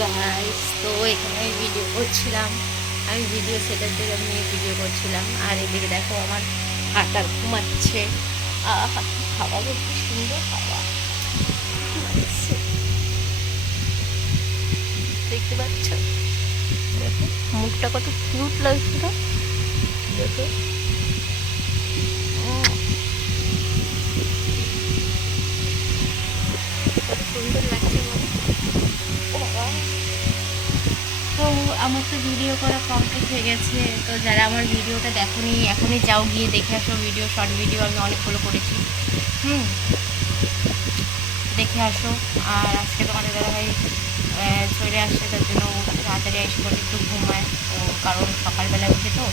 Guys তো এখানে আমি ভিডিও করছিলাম। আমি ভিডিও সেটার থেকে নিয়ে ভিডিও করছিলাম। আর এদিকে দেখো আমার হাতার ঘুমাচ্ছে। হাওয়া কি সুন্দর হাওয়া। দেখতে পাচ্ছ? দেখো, মুখটা কত কিউট লাগছে দেখো। তো আমার তো ভিডিও করা কমপ্লিট হয়ে গেছে। তো যারা আমার ভিডিওটা দেখোনি, এখনই যাও গিয়ে দেখে আসো ভিডিও শর্ট ভিডিও আমি অনেকগুলো করেছি। হুম। দেখে আসো। আর আজকে তোমাদের দাদাভাই চলে আসছে, তার জন্য তাড়াতাড়ি এসে বলে একটু ঘুমায়। তো কারণ সকালবেলা উঠে তো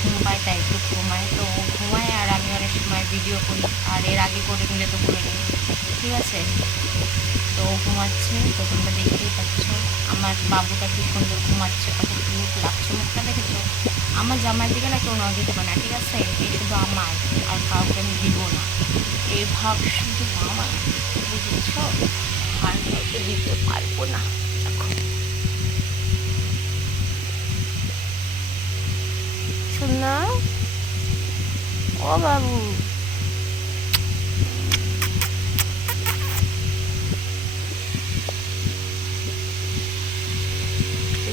ঘুম পায়, তাই একটু ঘুমায়। তো ঘুমায় আর আমি অনেক সময় ভিডিও করি। আর এর আগে করে নিলে তো করে নিই। ঠিক আছে? তো ঘুমাচ্ছে, তো তোমরা দেখতেই পাচ্ছ। আমার বাবুটা কি সুন্দর ঘুমাচ্ছে, কত কিউট লাগছে মুখটা দেখেছ? আমার জামার দিকে না কেউ নজর দেবে না, ঠিক আছে? এই শুধু আমার আর কাউকে আমি দিব না। এই ভাব শুধু আমার বুঝেছ? আর কাউকে দিতে পারব না শোনা ও বাবু।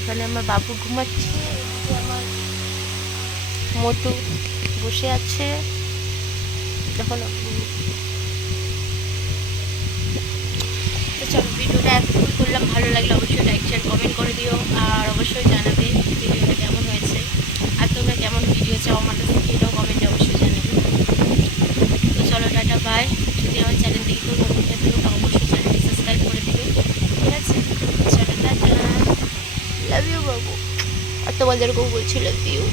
এখানে আমার বাবু ঘুমাচ্ছে আমার মতো বসে আছে। যখন চলো, ভিডিওটা এতক্ষণ করলাম। ভালো লাগলে অবশ্যই লাইক শেয়ার কমেন্ট করে দিও। আর অবশ্যই জানাবে ভিডিওটা কেমন হয়েছে আর তোমরা কেমন ভিডিও চাও আমার কাছে সেটাও কমেন্টে অবশ্যই জানাবে তো চলো টাটা বাই যদি আমার চ্যানেল থেকে কেউ নতুন হয়ে থাকো তো অবশ্যই চ্যানেলটি সাবস্ক্রাইব করে দিবে ঠিক আছে বাবু আর তোমাদেরকেও বলছি লাভ ইউ